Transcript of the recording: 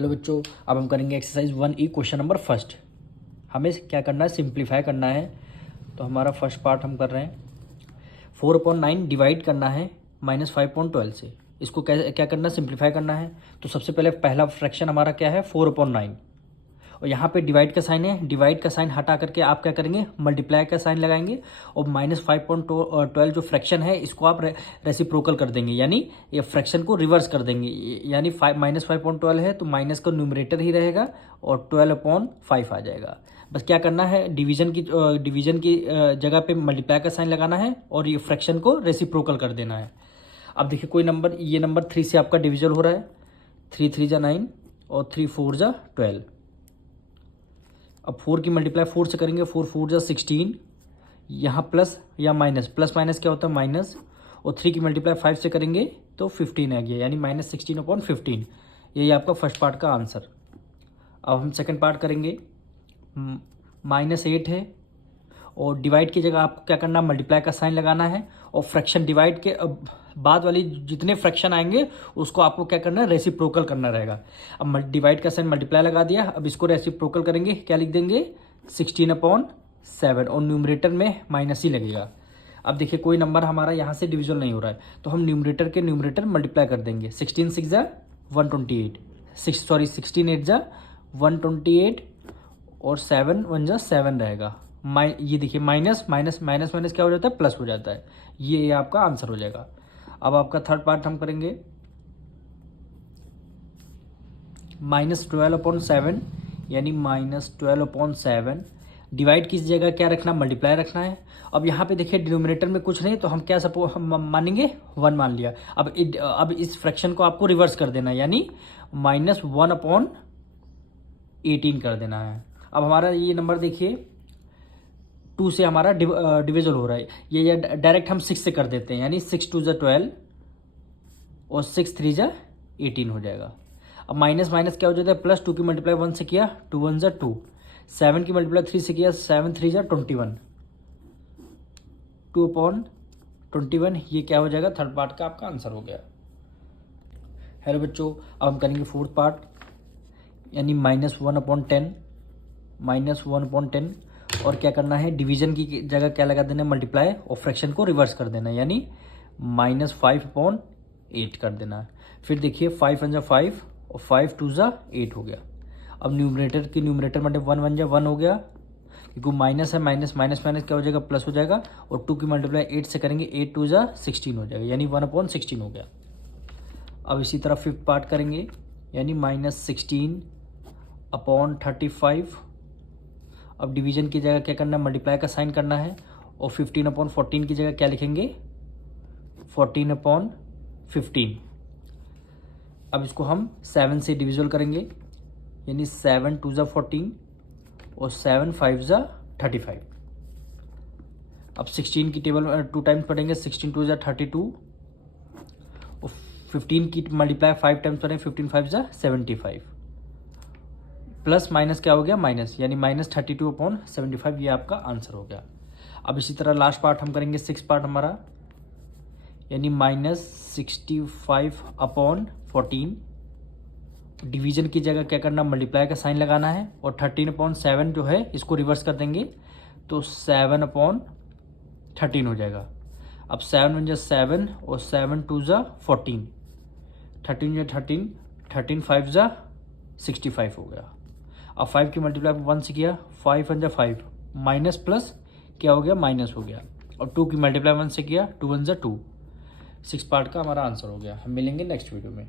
Hello बच्चों, अब हम करेंगे exercise 1E question number first. हमें क्या करना है, सिंप्लीफाई करना है। तो हमारा फर्स्ट पार्ट हम कर रहे हैं, 4/9 डिवाइड करना है -5/12 से। इसको क्या करना है, सिंप्लीफाई करना है। तो सबसे पहले पहला फ्रैक्शन हमारा क्या है, 4/9, और यहाँ पे डिवाइड का साइन है। डिवाइड का साइन हटा करके आप क्या करेंगे, मल्टीप्लाई का साइन लगाएंगे, और -5/12 जो फ्रैक्शन है इसको आप रेसिप्रोकल कर देंगे, यानी ये फ्रैक्शन को रिवर्स कर देंगे। यानी -5/12 है तो माइनस का न्यूमरेटर ही रहेगा और 12/5 आ जाएगा। बस क्या करना है, डिवीजन की जगह पे मल्टीप्लाई का साइन लगाना है और ये फ्रैक्शन को रेसिप्रोकल कर देना है। अब देखिए कोई नंबर, ये नंबर 3 से आपका डिविजल हो रहा है। 3 3 जा 9 और 3 4 जा 12। अब 4 की मल्टीप्लाई 4 से करेंगे, 4 4 जा 16। यहाँ प्लस या माइनस, प्लस माइनस क्या होता है, माइनस। और 3 की मल्टीप्लाई 5 से करेंगे तो 15 आ गया, यानी -16/15। यही आपका फर्स्ट पार्ट का आंसर। अब हम सेकंड पार्ट करेंगे, -8 है और डिवाइड की जगह आपको क्या करना है, मल्टीप्लाई का साइन लगाना है, और फ्रैक्शन डिवाइड के बाद वाली जितने फ्रैक्शन आएंगे उसको आपको क्या करना है, रेसिप्रोकल करना रहेगा। अब डिवाइड का साइन मल्टीप्लाई लगा दिया, अब इसको रेसिप्रोकल करेंगे, क्या लिख देंगे, 16/7, और न्यूमरेटर में माइनस ही लगेगा। अब देखिए कोई नंबर हमारा यहाँ से डिविजन नहीं हो रहा है तो हम न्यूमरेटर के न्यूमरेटर मल्टीप्लाई कर देंगे। 16 6 जा 128, 16 8 जा 128, और 7 1 जा 7 रहेगा। ये देखिए माइनस माइनस माइनस माइनस क्या हो जाता है, प्लस हो जाता है। ये आपका आंसर हो जाएगा। अब आपका थर्ड पार्ट हम करेंगे, -12/7, यानी -12/7। डिवाइड की जगह क्या रखना, मल्टीप्लाई रखना है। अब यहाँ पे देखिए डिनोमिनेटर में कुछ नहीं तो हम क्या हम मानेंगे, 1 मान लिया। अब इस फ्रैक्शन को आपको रिवर्स कर देना है, यानी -1/18 कर देना है। अब हमारा ये नंबर देखिए 2 से हमारा डिविजल हो रहा है, ये डायरेक्ट हम 6 से कर देते हैं, यानी 6 2 जा 12 और 6 3 जा 18 हो जाएगा। अब माइनस माइनस क्या हो जाता है, प्लस। 2 की मल्टीप्लाई 1 से किया, 2 1 जा 2। 7 की मल्टीप्लाई 3 से किया, 7 3 जा 21, 2/21। ये क्या हो जाएगा, थर्ड पार्ट का आपका आंसर हो गया। हेलो बच्चों, अब हम करेंगे फोर्थ पार्ट, यानी -1/10, -1/10। और क्या करना है, डिवीजन की जगह क्या लगा देना है, मल्टीप्लाई, और फ्रैक्शन को रिवर्स कर देना है, यानी -5/8 कर देना है। फिर देखिए 5 1 जा 5 और 5 2 जा 8 हो गया। अब न्यूमरेटर मतलब 1 1 जा 1 हो गया, क्योंकि माइनस है, माइनस माइनस माइनस क्या हो जाएगा, प्लस हो जाएगा। और 2 की मल्टीप्लाई 8 से करेंगे, 8 2 जा 16 हो जाएगा, यानी 1/16 हो गया। अब इसी तरह फिफ्थ पार्ट करेंगे, यानी -16/35। अब डिवीजन की जगह क्या करना है, मल्टीप्लाई का साइन करना है, और 15/14 की जगह क्या लिखेंगे, 14/15। अब इसको हम 7 से डिविजल करेंगे, यानी 7 2 जा 14 और 7 5 जा 35। अब 16 की टेबल 2 टाइम्स पढ़ेंगे, 16 2 जा 32, और 15 की मल्टीप्लाई 5 टाइम्स पढ़ेंगे, 15 5 जा 75। प्लस माइनस क्या हो गया, माइनस, यानी -32/75। ये आपका आंसर हो गया। अब इसी तरह लास्ट पार्ट हम करेंगे, 6 पार्ट हमारा, यानी -65/14। डिवीजन की जगह क्या करना, मल्टीप्लाई का साइन लगाना है, और 13/7 जो है इसको रिवर्स कर देंगे तो 7/13 हो जाएगा। अब 7 1 जा 7 और 7 2 जा 14, 13 जा 13, 13 5 जा 65 हो गया। अब 5 की मल्टीप्लाई 1 से किया, 5 1 जा 5, माइनस प्लस क्या हो गया, माइनस हो गया। और 2 की मल्टीप्लाई 1 से किया, 2 1 जा 2। 6 पार्ट का हमारा आंसर हो गया। हम मिलेंगे नेक्स्ट वीडियो में।